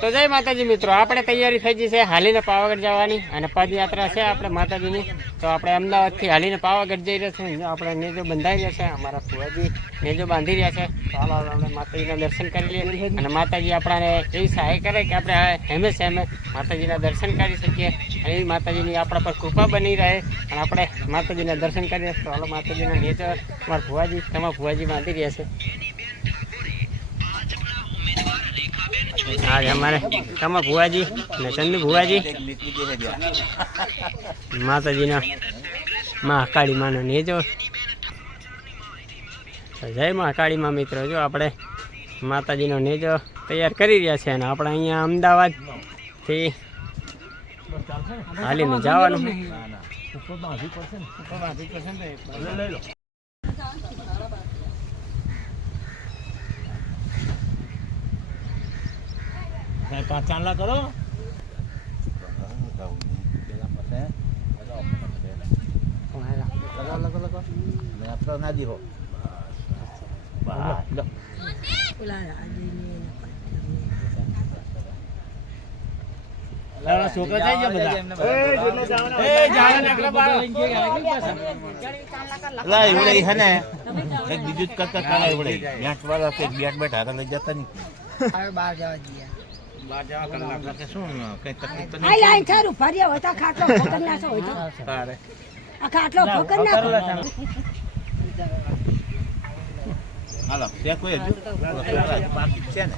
તો જય માતાજી મિત્રો, આપણે તૈયારી થઈ ગઈ છે હાલીને પાવાગઢ જવાની અને પદયાત્રા છે આપણે માતાજીની. તો આપણે અમદાવાદથી હાલીને પાવાગઢ જઈ રહ્યા છે આપણે નેજો બંધાઈ રહ્યા છે, અમારા ફુવાજી નેજો બાંધી રહ્યા છે. માતાજીના દર્શન કરી લઈએ અને માતાજી આપણાને એવી સહાય કરે કે આપણે હેમે સેમે માતાજીના દર્શન કરી શકીએ. અને એવી માતાજીની આપણા પર કૃપા બની રહે અને આપણે માતાજીના દર્શન કરીએ. હાલો, માતાજીના નેજો, અમારા ફુવાજી તમારા ફુવાજી બાંધી રહ્યા છે. આજે અમારે કમા ભુવાજી ને ચંદુ ભુવાજી. માતાજીના મહાકાળી માનો નેજો તો જય મહાકાળીમાં કાળી મિત્રો જો આપણે માતાજીનો નેજો તૈયાર કરી રહ્યા છે અને આપણે અહીંયા અમદાવાદથી હાલીને જવાનું. છે. પાંચ ચાંદલા કરો ના દીહો છોકરા થઈ ગયા ને? એક બીજું જ કરતા બેઠા લઈ જતા નહીં. બહાર જવા કલાક છોકરા હજુ? બાકી જ છે ને?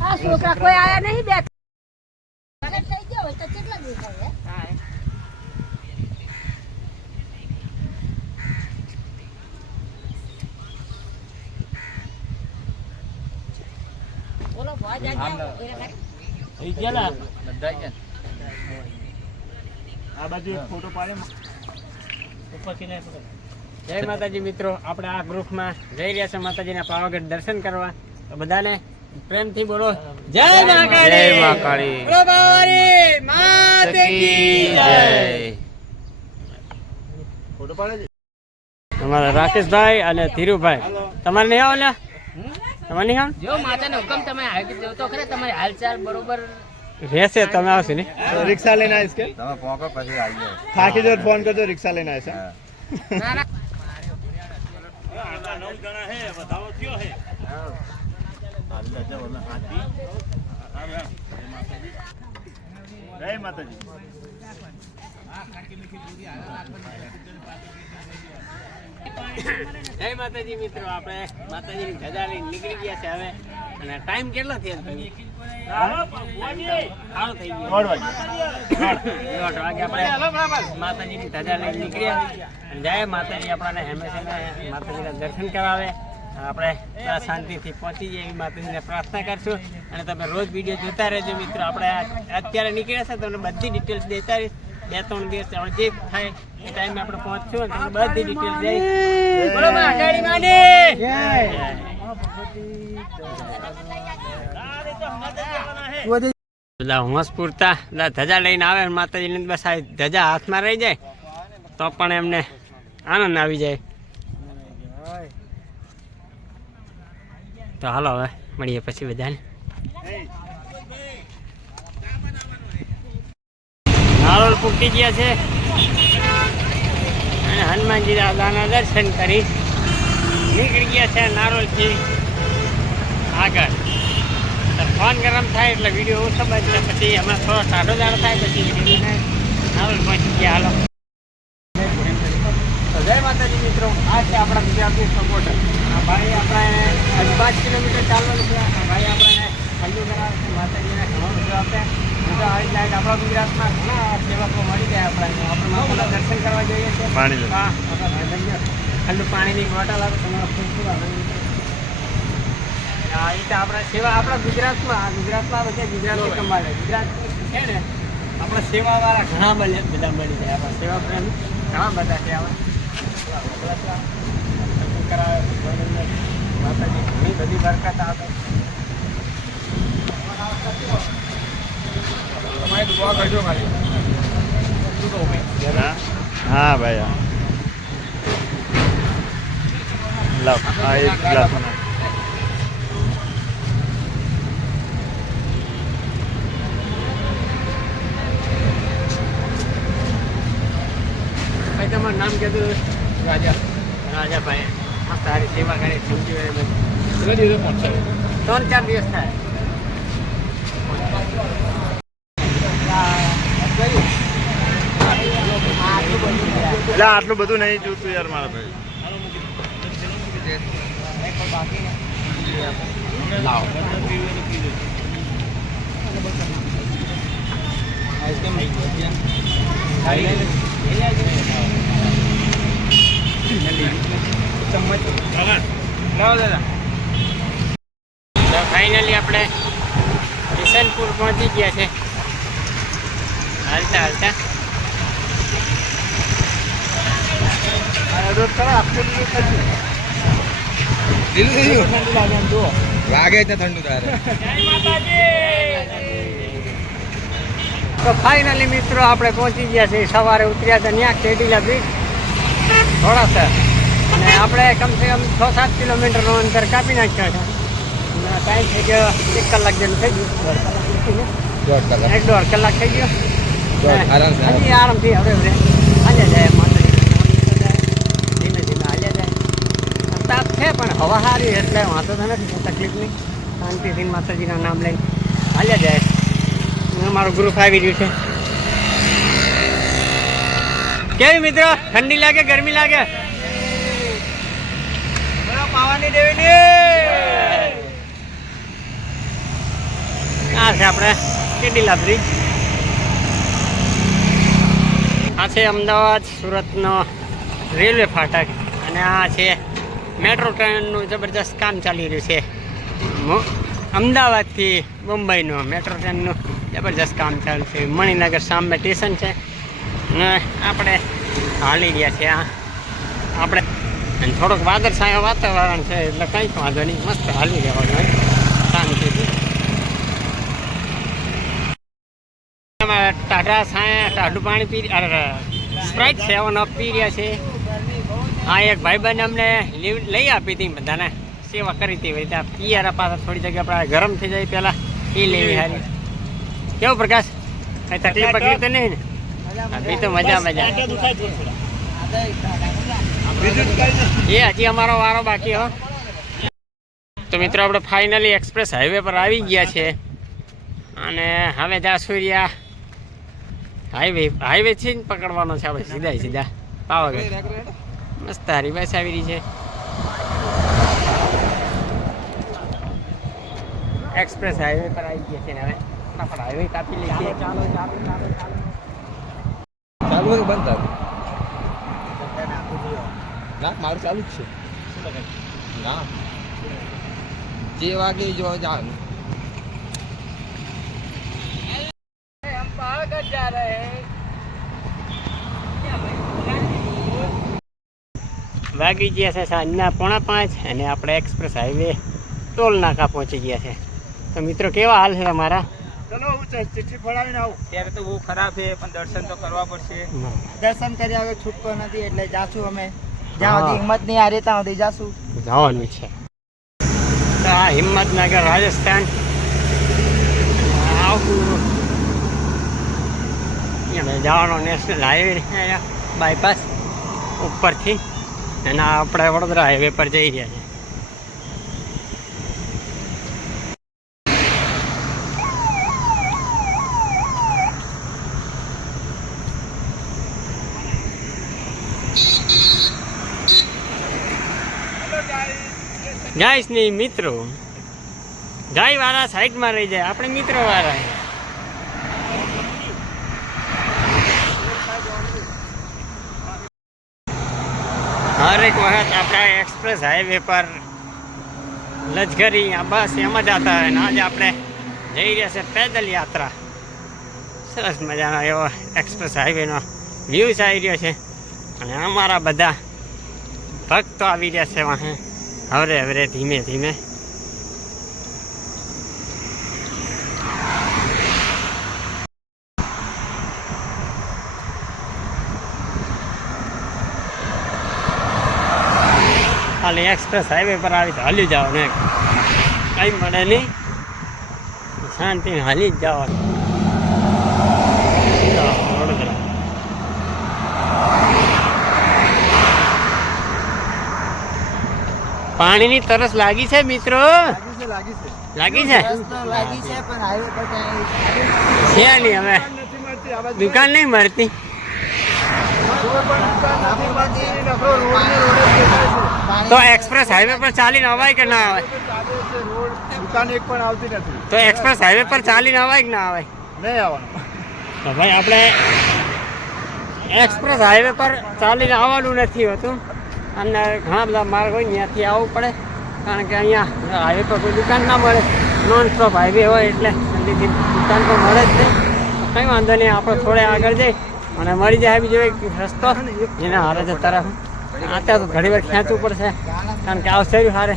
આ છોકરા કોઈ આયા નહીં બે થઈ ગયો હોય તો કેટલા દિવસ હવે બોલો ભાઈ જાજા થઈ ગયા ને આ બાજુ એક ફોટો પાડે ઉપરથી નહીં પકડ જય માતાજી મિત્રો આપણે આ ગ્રુપમાં જઈ રહ્યા છે માતાજીના પાવાગઢ દર્શન કરવા. તો બધાને પ્રેમથી બોલો જય મહાકાળી જય મહાકાળી. બોલો બાવારી માત કી જય. ફોટો પાડે છે? અમારા રાકેશભાઈ અને ધીરુભાઈ. તમારે નહીં આવો નહીં આવો? જો માતાનો હુકમ તમે આવી જો તો ખરા તમારી હાલચાલ બરોબર. રહેશે તમે આવશે ને રિક્ષા લઈને આવીશ કે? તમે પહોંચો પછી આવીએ થાકી જો ફોન કરજો રિક્ષા લઈને આવીશ ના ના. નવ જણા હે વધારો થયો હે હાલ જાવ અમે હાથી જય માતાજી. જય માતાજી મિત્રો આપણે માતાજીની ધજા લઈને નીકળી ગયા છે હવે. અને ટાઈમ કેટલો થયો માતાજીની ધજા લઈને નીકળ્યા. જય માતાજી આપણને હંમેશા માતાજીના દર્શન કરાવે. આપણે શાંતિથી પહોંચી જઈએ એવી માતાજીને પ્રાર્થના કરશું. અને તમે રોજ વીડિયો જોતા રહેજો મિત્રો. આપણે અત્યારે નીકળ્યા છે તમને બધી ડિટેલ્સ દેતા રહીશ. બે ત્રણ દિવસ જે થાય એ ટાઈમે આપણે પહોંચશું ને બધી ડિટેલ જઈ બોલો માં અટાડી માંડી બધા હોંશ પૂરતા બધા ધજા લઈને આવે અને માતાજીને બસ આ ધજા હાથમાં રહી જાય તો પણ એમને આનંદ આવી જાય. તો હાલો હવે મળીએ પછી બધાને. પૂકી ગયા છે. અને હનુમાનજી દાદાના દર્શન કરી નીકળી ગયા છે નારોલથી આગળ. ફોન ગરમ થાય એટલે વીડિયો ઓછો બનશે, પછી હમણાં થોડો સારો દાડો થાય, પછી વિડીયોને નારોલ પહોંચી ગયા, હાલો. જય માતાજી મિત્રો, આ છે આપણા ગુજરાતની સપોર્ટર આ ભાઈ આપણે પાંચ કિલોમીટર ચાલવાનું છે. ભાઈ આપણે હલ્લું કરાવે છે, માતાજીને ઘણો બધો આપે. આપણા ગુજરાતમાં ઘણા સેવકો મળી જાય આપણને આપણે માતાના દર્શન કરવા જઈએ છીએ પાણી હા ઠંડુ પાણીની બોટલ આવે તમારો ખૂબ ખૂબ આનંદ એ તો આપણા સેવા આપણા ગુજરાતમાં ગુજરાતમાં બધા ગુજરાતી કમાડે ગુજરાત છે ને આપણા સેવાવાળા ઘણા બધા મળી જાય. આપણા સેવા પ્રેમ ઘણા બધા છે આવા. કરાવે માતાજી ઘણી બધી બરકત આપે. હા ભાઈ હા લખ હા એક લખ તમારું નામ કહેતું રાજા રાજાભાઈ આ સારી સેવા કરી થેન્ક યુ વેરી મચ ત્રણ ચાર દિવસ થાય એટલે આટલું બધું નહીં જોતું યાર મારા ભાઈ. ફાઈનલી આપણે કિશનપુર પહોંચી ગયા છે. હાલતા હાલતા. લાગે છે ઠંડુ તારે. તો ફાઇનલી મિત્રો આપણે પહોંચી ગયા છીએ સવારે ઉતર્યા હતા ત્યાં કેડીલા બીચ થોડાસર અને આપણે કમસે કમ છ સાત કિલોમીટરનું અંતર કાપી નાખ્યા છે. અને ટાઈમ થઈ ગયો એક કલાક જેવું થઈ ગયું. એક દોઢ કલાક થઈ ગયો. હજી આરામથી હવે હવે જાય માતાજીના નામ લેતા જાય ધીમે ધીમે હાલ્યા જાય તાપ છે, પણ હવા સારી એટલે વાંધો તો નથી તકલીફ નહીં. શાંતિથી માતાજીના નામ લઈને હાલ્યા જાય. મારું ગ્રુપ આવી રહ્યું છે. કેવી મિત્રો? ઠંડી લાગે, ગરમી લાગે? પાવાની દેવી આ છે આપણે કેટલી બ્રિજ આ છે અમદાવાદ સુરતનો રેલવે ફાટક. અને આ છે મેટ્રો ટ્રેનનું જબરજસ્ત કામ ચાલી રહ્યું છે. અમદાવાદથી મુંબઈનું મેટ્રો ટ્રેનનું જબરજસ્ત કામ ચાલુ છે. મણિનગર સામે સ્ટેશન છે. ને આપણે હાલી રહ્યા છે આ. આપણે અને વાદળ વાદળછાયા વાતાવરણ છે, એટલે કંઈક વાંધો નહીં. મસ્ત હાલી રહેવાનું હોય. શાંતિથી ટાટા છાયા, ટાઢું પાણી પી સ્પ્રાઇટ સેવન અપ પી રહ્યા છે. હા એક ભાઈબંધ અમને લીવ લઈ આપી હતી બધાને. સેવા કરી હતી ભાઈ ત્યાં પિયારા પાછા થોડી જગ્યા આપણે ગરમ થઈ જાય પહેલાં એ લેવી હારી. કેવું પ્રકાશ? કઈ તકલીફ પકડી તો નહીં ને? અભી તો મજા મજા. એ હજી અમારો વારો બાકી હો. તો મિત્રો આપણે ફાઇનલી એક્સપ્રેસ હાઈવે પર આવી ગયા છે. અને હવે રહ્યા હાઈવે હાઈવે છે ને પકડવાનો છે આપણે સીધા સીધા. પાવાગઢ. મસ્ત હારી બસ આવી રહી છે એક્સપ્રેસ હાઈવે પર આવી ગયા છે ને હવે ફટાફટ હાઈવે કાપી લઈએ ચાલો ચાલો ચાલો ચાલુ હોય કે બંધ તારું ના મારું ચાલુ જ છે ના જે વાગે જો જાણ हम पावागढ़ जा रहे हैं વાગી ગયા છે સાંજના પોણા પાંચ અને આપણે એક્સપ્રેસ હાઈવે ટોલ નાકા પહોંચી ગયા છે. તો મિત્રો કેવા હાલ છે તમારા? ચલો હું ચિઠ્ઠી ફળાવીને આવું. ત્યારે તો બહુ ખરાબ છે પણ દર્શન તો કરવા પડશે. દર્શન કર્યા હવે છૂટકો નથી એટલે જાશું અમે. જ્યાં સુધી હિંમત નહીં હારે ત્યાં સુધી જાશું. જવાનું છે. તો આ હિંમતનગર રાજસ્થાન. આવું. અહીંયા જવાનો નેશનલ હાઈવે બાયપાસ ઉપરથી. અને આપણે વડોદરા હાઈવે પર જઈ રહ્યા છે ગાઈસ નહીં મિત્રો ગાય વાળા સાઈડમાં રહી જાય. આપણે મિત્રો વાળા હરેક વખત આપણે એક્સપ્રેસ હાઈવે પર લજગરી બસ એમ જ આવતા હોય ને આજે આપણે જઈ રહ્યા છે પેદલ યાત્રા. સરસ મજાનો એવો એક્સપ્રેસ હાઈવેનો વ્યૂઝ આવી રહ્યો છે. અને અમારા બધા ભક્તો આવી રહ્યા છે વાહે. હવરે હવરે ધીમે ધીમે ખાલી એક્સપ્રેસ હાઈવે પર આવી તો હાલી જાઓ ને કંઈ મળે નહીં. શાંતિ હાલી જ જાઓ વડોદરા પાણીની તરસ લાગી છે મિત્રો? લાગી છે? છે નહીં. હવે. દુકાન નહીં મળતી. તો એક્સપ્રેસ હાઈવે પર ચાલીને અવાય કે ના આવે રોડ દુકાન એક પણ આવતી નથી. તો એક્સપ્રેસ હાઈવે પર ચાલીને અવાય કે ના આવે નહીં આવવાનું. તો ભાઈ આપણે એક્સપ્રેસ હાઈવે પર ચાલીને આવવાનું નથી હોતું. અને ઘણા બધા માર્ગ હોય ત્યાંથી આવવું પડે. કારણ કે અહીંયા હાઈવે પર કોઈ દુકાન ના મળે. નોન સ્ટોપ હાઈવે હોય એટલે જલ્દીથી દુકાન તો મળે જ નહીં. કંઈ વાંધો નહીં આપણે થોડે આગળ જઈ અને મળી જાય બીજો એક રસ્તો. જેને હારે જતા રહે. આ તો ઘણી વાર ખેંચવું પડશે. કારણ કે આવશે હારે.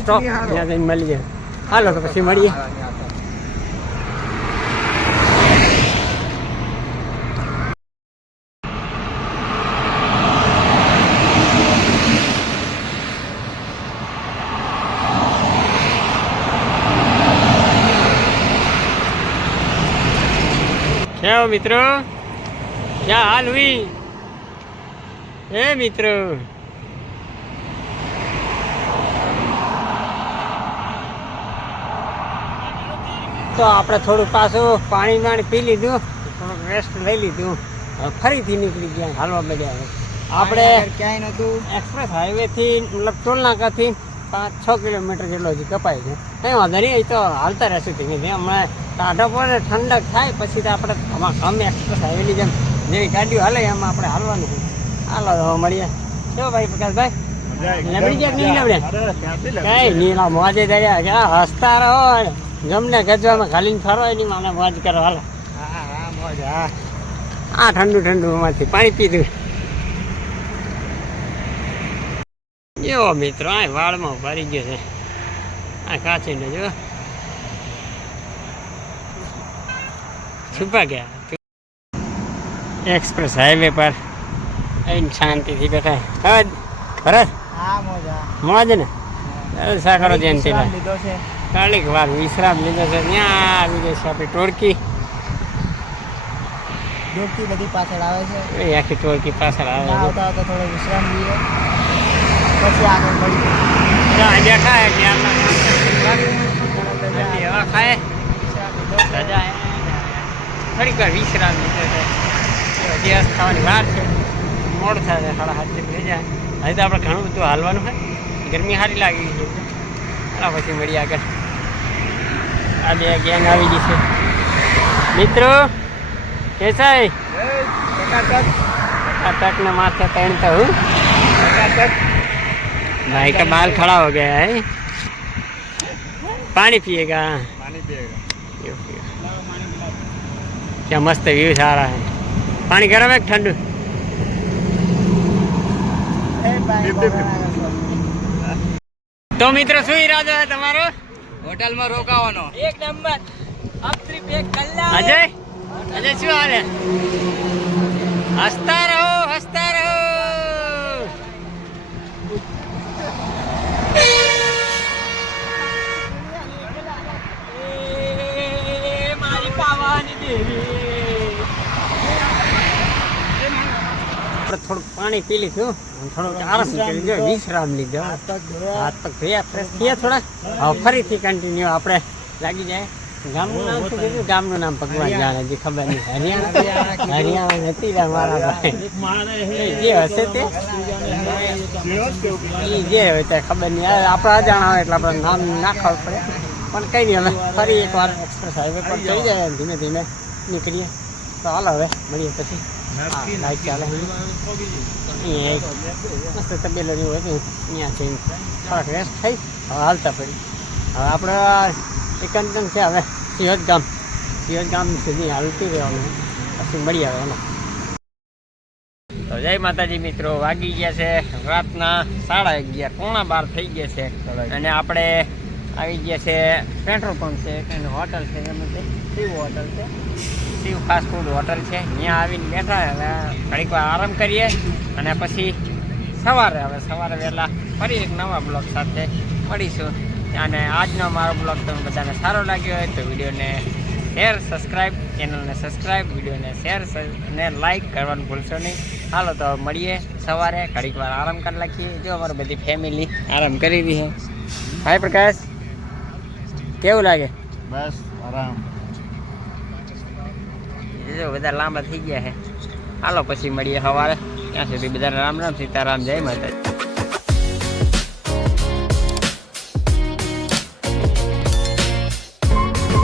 સ્ટોક ત્યાં જઈને મળી જાય. હાલો તો પછી મળીએ. કેવો મિત્રો? ક્યાં હાલ હુઈ? હે મિત્રો? તો આપણે થોડું પાછું પાણી વાણી પી લીધું થોડુંક રેસ્ટ લઈ લીધું. ફરીથી નીકળી ગયા હાલવા મળ્યા આપણે ક્યાંય નહોતું. એક્સપ્રેસ હાઈવેથી મતલબ ટોલનાકાથી પાંચ છ કિલોમીટર જેટલો હજી કપાય છે. કંઈ વાંધો નહીં એ તો હાલતા રહેશે ધીમે ધીમે. હમણાં ટાઢો પડે ઠંડક થાય પછી તો આપણે કમ એક્સપ્રેસ હાઈવેની જેમ જેવી ગાડીઓ હાલે એમાં આપણે હાલવાનું છે. હાલો તો મળીએ. કેવો ભાઈ પ્રકાશભાઈ? લબડી ગયા કે નહીં લબડે અરે, ક્યાંથી લે? મોજે દરિયા ક્યાં હસતા રહો જમને ગજવામાં ખાલીને ફરવાય નહીં મને મોજ કરો હાલો. હા હા મોજ હા. આ ઠંડુ ઠંડુ માંથી પાણી પીધું. એવો મિત્રો આ વાળમાં ભરી ગયો છે. આ કાચીને જો છુપા ગયા. એક્સપ્રેસ હાઈવે પર આઈને શાંતિથી બેઠા હવે ભરત મોજ ને જલસા કરો જયંતિ કાલિક વાર વિશ્રામ લીધો છે ત્યાં આવી જશે આપણી ટોળકી ડૂબકી બધી પાછળ આવે છે એ આખી ટોળકી પાછળ આવે છે આવતા આવતા થોડો વિશ્રામ લઈએ પછી આગળ મળીએ ત્યાં બેઠા હે ત્યાં હવા ખાય રજા હે. થોડીક વાર વિશ્રામ લીધો છે ખાવાની વાર છે મોડ થાય છે સાડા સાત થઈ જાય હજી તો આપણે ઘણું બધું હાલવાનું હોય ગરમી સારી લાગી ગઈ છે ચાલો પછી મળીએ આગળ આ બે ગેંગ આવી ગઈ છે મિત્રો કેસા હે टक ने माथे पहनता हूँ भाई का बाल खड़ा हो गया है पानी पिएगा પાણી પીએગા. पियो, पियो। क्या मस्त व्यूज आ रहा है पानी गर्म है कि ठंडू તો મિત્રો શું ઈરાદો છે તમારો? હોટલમાં રોકાવાનો. એક નંબર. અપ ટ્રીપ એક કલાક. અજય? અજય શું હાલે? હસતા રહો હસતા રહો એ મારી પાવાની દેવી આપણે થોડુંક પાણી પી લીધું. થોડોક આરામ કરી લીધો. વિશ્રામ લીધો. હાથ પગ ધોયા ફ્રેશ થયા થોડા હવે ફરીથી કન્ટિન્યુ આપણે લાગી જાય. ગામનું નામ શું કીધું? ગામનું નામ ભગવાન જાણે જે ખબર નહીં. હરિયાણા. હરિયાણા નથી મારા ભાઈ. જે હશે તે? જ હોય તે ખબર નહીં. આપણે અજાણા હોય એટલે આપણે નામ નાખવું પડે. પણ કઈ નહીં હવે ફરી એકવાર એક્સપ્રેસ હાઈવે પર ચડી જાય ધીમે ધીમે. નીકળીએ. તો હાલ હવે મળીએ પછી. હા ચાલે મસ્ત ત્યાં થોડાક રેસ્ટ થઈ હવે હાલતા પડી હવે આપણે એકંદન છે હવે સિંહજ ગામ સિંહજ ગામ સુધી હાલતી રહેવાનું પછી મળી આવવાનું તો જય માતાજી મિત્રો વાગી ગયા છે રાતના સાડા અગિયાર પોણા બાર થઈ ગયા છે. અને આપણે આવી ગયા છે પેટ્રોલ પંપ છે એક હોટલ છે એમાં છે હોટલ છે. શિવ ફાસ્ટ ફૂડ હોટલ છે. ત્યાં આવીને બેઠા હવે ઘણીક વાર આરામ કરીએ અને પછી સવારે હવે સવારે વહેલા ફરી એક નવા બ્લોગ સાથે મળીશું. અને આજનો મારો બ્લોગ તમને બધાને સારો લાગ્યો હોય તો વિડીયોને શેર સબસ્ક્રાઈબ ચેનલને સબસ્ક્રાઈબ વિડીયોને શેર ને લાઇક કરવાનું ભૂલશો નહીં. હાલો તો મળીએ સવારે, ઘડીક વાર આરામ કરી નાખીએ. જો અમારી બધી ફેમિલી આરામ કરી રહી છે. હાય પ્રકાશ, કેવું લાગે? બસ, આરામ. જો બધા લાંબા થઈ ગયા છે. હાલો પછી મળીએ સવારે. ત્યાં સુધી બધા રામ રામ સીતારામ, જય માતાજી.